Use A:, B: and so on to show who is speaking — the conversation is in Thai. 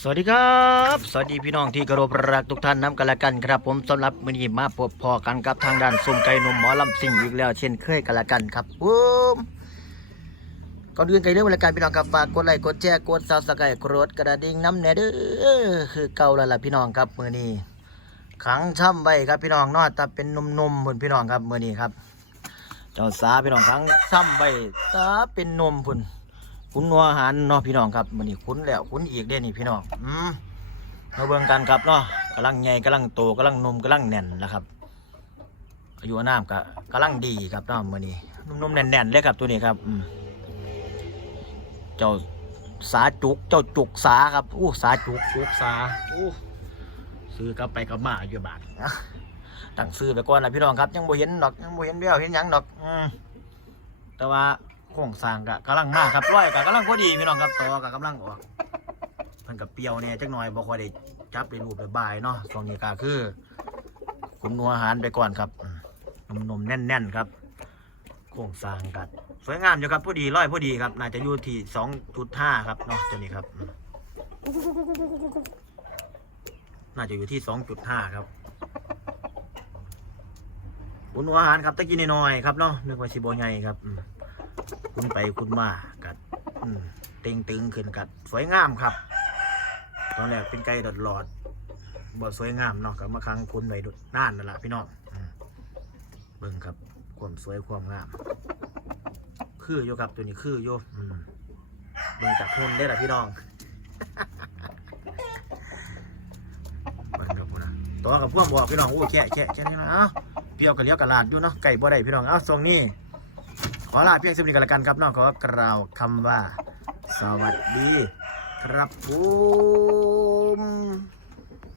A: สวัสดีครับ สวัสดีพี่น้องที่เคารพรักทุกท่านน้ำกันละกันครับ ผมสำหรับมือนี้มาพบพอกันกับทางด้านสุ่มไก่นมหมอลำสิ่งอีกแล้ว เช่นเคยกันละกันครับผมก่อนอื่นไก่เรื่องรายการพี่น้องครับฝากกดไลค์กดแชร์กดซับสไครต์กดกระดิ่งน้ำแน่เด้อคือเก่าแล้วล่ะพี่น้องครับมือนี้ขังช่ำไว้ครับพี่น้องเนอดแต่เป็นนมนมๆพุ่นพี่น้องครับมือนี้ครับเจ้าสาพี่น้องขังช่ำไว้ตาเป็นนมพุ่น คุ้นนัวอาหารเนาะพี่น้องครับมันนี่คุ้นแล้วคุ้นอีกเด้นี่พี่น้องอืมมาเบิ่งกันครับเนาะกำลังใหญ่กำลังโตกำลังนมกำลังแน่นนะครับอายุนามก็กำลังดีครับเนาะมื้อนี้นมๆแน่นๆเลยครับตัวนี้ครับอืมเจ้าสาจุกเจ้าจุกสาครับอู้สาจุกจุกสาอู้ซื้อกลับไปกับมาอยู่บาทนะตั้งซื้อไปก่อนนะพี่น้องครับยังบ่เห็นดอกยังบ่เห็นแววเห็นยังดอก อืมแต่ว่า โครงสร้างกะกำลังมากครับร้อยกะกำลังพอดีพี่น้องครับต่อกะกำลังออกมันกับเปรียวเนี่ยจักหน่อยบ่ค่อยได้จับได้รูปได้บายเนาะช่วงนี้ก็คือขุนนัวอาหารไปก่อนครับอืมนมๆแน่น ๆ ครับโครงสร้างกัดสวยงามอยู่ครับพอดีร้อยพอดีครับน่าจะอยู่ที่สองจุดห้าครับเนาะตัวนี้ครับ น่าจะอยู่ที่สองจุดห้าครับขุนนัวอาหารครับตะกี้น้อยๆครับเนาะนึกว่าสิบ่ใหญ่ครับ คุณไปคุณมากัดเต็งตึงขึ้นกัดสวยงามครับ ตอนแรกเป็นไก่ดอดหลอดบ่สวยงามเนาะกับมาครั้งคุณไปดุน่านนั่นแหละพี่น้องเบิ่งครับความสวยความงาม คืออยู่ครับตัวนี้คืออยู่อืมเบิ่งจากหุ่นได้อละพี่น้องเบิ่งครับพุ่นะตัวกับพวกบอกพี่น้องโอ้แค่แค่แค่นี้นะเอ้าเปรี้ยวกับเลี้ยวกับลาดอยู่เนาะไก่บ่ได้พี่น้องเอ้าทรงนี้ อลาเพียงสำนีกันละกันครับน้องขอกล่าวคำว่า สวัสดี ครับผม